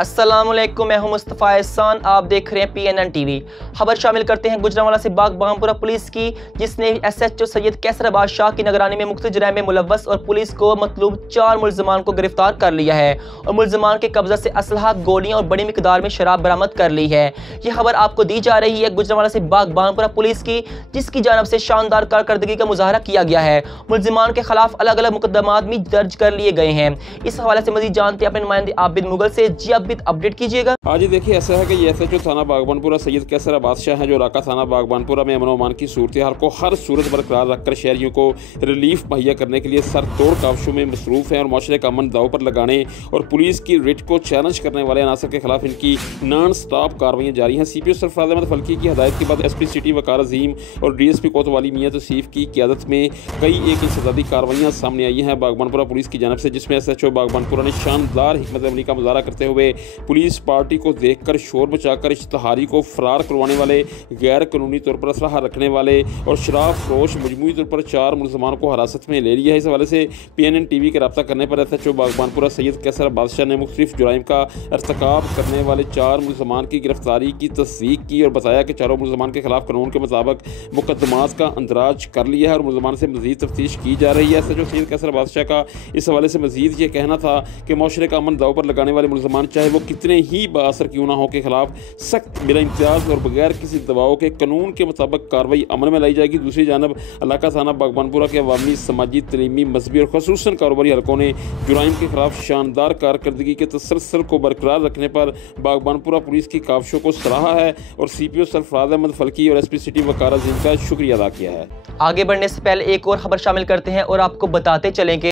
अस्सलामुअलैकुम, मैं हूं मुस्तफ़ा एहसान। आप देख रहे हैं PNN TV। खबर शामिल करते हैं गुजरांवाला से बागबानपुरा पुलिस की, जिसने SHO सैयद कैसर बादशाह की निगरानी में मुख्तलिफ जुर्म में मुलव्वस और पुलिस को मतलूब 4 मुल्ज़िमान को गिरफ्तार कर लिया है और मुल्ज़िमान के कब्जा से असलहा, गोलियां और बड़ी मिकदार में शराब बरामद कर ली है। ये खबर आपको दी जा रही है गुजरांवाला से बागबानपुरा पुलिस की, जिसकी जानब से शानदार कारकर्दगी का मुजाहरा किया गया है। मुल्ज़िमान के खिलाफ अलग अलग मुकदमात भी दर्ज कर लिए गए हैं। इस हवाले से मजीद जानते हैं अपने नुमाइंदे आबिद मुगल से। जी आबिद, अपडेट कीजिएगा। हाँ जी, देखिए ऐसा है कि ये SHO थाना बागबानपुरा सैयद कैसर बादशाह हैं, जो राका थाना बागबानपुरा में अमन अमान की सूरत हाल को हर सूरत बरकरार रखकर शहरियों को रिलीफ मुहैया करने के लिए सर तोड़ काविशों में मसरूफ हैं और माशरे का अमन दाव पर लगाने और पुलिस की रिट को चैलेंज करने वाले अनासर के खिलाफ इनकी नॉन स्टॉप कार्रवाइयाँ जारी हैं। CPO सरफराज अहमद फल्की की हदायत के बाद SP सिटी वकार अजीम और DSP कोतवाली मियां तौसीफ की क़यादत में कई एक इंसदादी कार्रवाइयाँ सामने आई हैं बागबानपुरा पुलिस की जानब से, जिसमें SHO बागबानपुरा ने शानदार हिकमत अमली का मुजाहरा करते हुए पुलिस पार्टी को देखकर शोर मचाकर इश्तहारी को फरार करवाने वाले, गैर कानूनी तौर पर असलहा रखने वाले और शराब फरोश मजमूई तौर पर 4 मुल्ज़िमान को हिरासत में ले लिया है। इस हवाले से PNN TV के रब्ता करने पर SHO बागबानपुरा सैयद कैसर बादशाह ने मुख्तलिफ जुराइम का इर्तिकाब करने वाले 4 मुल्ज़िमान की गिरफ्तारी की तस्दीक की और बताया कि चारों मुल्ज़िमान के खिलाफ कानून के मुताबिक मुकदमात का अंदराज कर लिया है और मुल्ज़िमान से मज़ीद तफ्तीश की जा रही है। SHO सैयद कैसर बादशाह का इस हवाले से मज़ीद ये कहना था कि माशरे का अमन दाव पर लगाने वाले मुल्ज़िमान चाहे वो कितने ही बाअसर क्यों ना हो के खिलाफ सख्त बिला इम्तियाज़ और बगैर किसी दबाव के कानून के मुताबिक कार्रवाई अमल में लाई जाएगी। दूसरी जानब इलाका थाना बागबानपुरा के अवामी, समाजी, तलीमी, मजहबी और खसूसन कारोबारी हलकों ने जुराइम के खिलाफ शानदार कारकर्दगी के तसलसल को बरकरार रखने पर बागबानपुरा पुलिस की काविशों को सराहा है और CPO सरफराज अहमद फल्की और SP सिटी वकार अजीम का शुक्रिया अदा किया है। आगे बढ़ने से पहले एक और खबर शामिल करते हैं और आपको बताते चलें कि